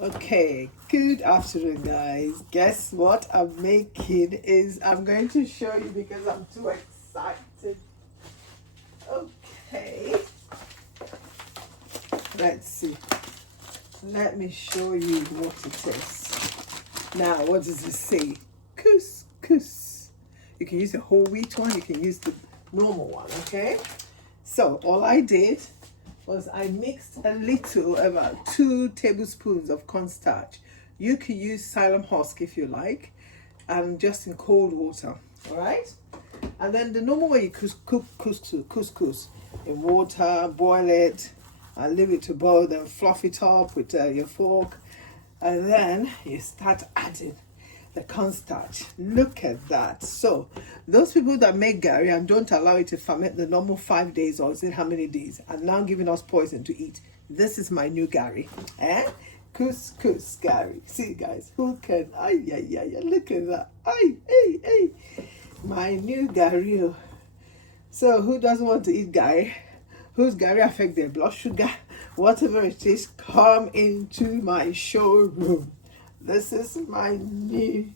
Okay, good afternoon, guys. Guess what I'm making is I'm going to show you because I'm too excited. Okay, let's see. Let me show you what it is. Now, what does it say? Couscous. You can use the whole wheat one, you can use the normal one, okay? So, all I did was I mixed a little, about 2 tablespoons of cornstarch. You can use psyllium husk if you like, and just in cold water, all right? And then the normal way you cook couscous in water, boil it, and leave it to boil, then fluff it up with your fork, and then you start adding the cornstarch. Look at that. So those people that make garri and don't allow it to ferment the normal 5 days, or is it how many days, are now giving us poison to eat. This is my new garri. Couscous garri. See, guys, who can? Look at that. Ay. My new garri. So who doesn't want to eat garri? Whose garri affect their blood sugar? Whatever it is, come into my showroom. This is my new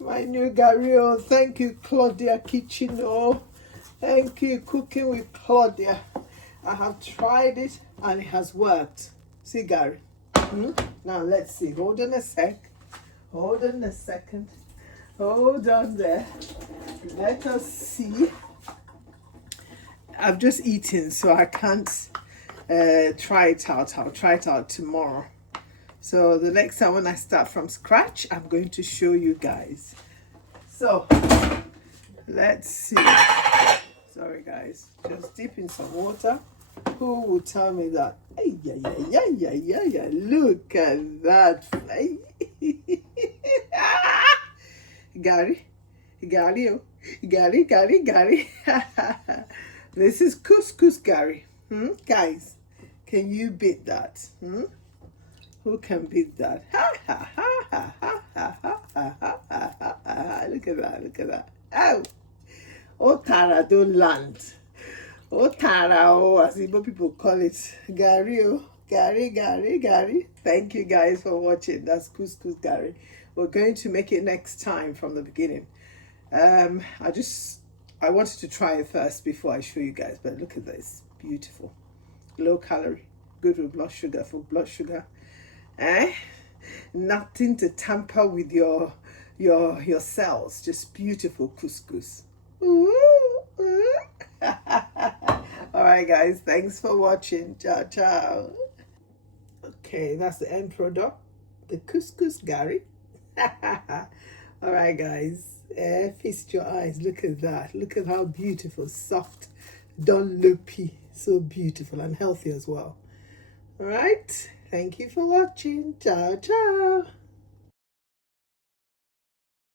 garri. Oh, thank you, Claudia Kitchen. Oh, thank you, Cooking with Claudia. I have tried it and it has worked. See, garri. Now let's see. Hold on a sec. Hold on a second. Hold on there. Let us see. I've just eaten, so I can't try it out. I'll try it out tomorrow. So the next time when I start from scratch, I'm going to show you guys. So let's see. Sorry, guys. Just dip in some water. Who will tell me that? Yeah. Look at that. Garri. This is couscous garri. Guys, can you beat that? Who can beat that? Look at that. Oh, Tara, don't land. Oh, Tara, as Igbo people call it. Garri. Thank you guys for watching. That's couscous garri. We're going to make it next time from the beginning. I wanted to try it first before I show you guys, but look at this. Beautiful. Low calorie. Good with blood sugar, for blood sugar. Nothing to tamper with your cells. Just beautiful couscous. All right, guys, thanks for watching. Ciao. Okay, that's the end product, the couscous garri. All right, guys, feast your eyes. Look at that. Look at how beautiful, soft, dunlopy, so beautiful and healthy as well. All right, thank you for watching. Ciao.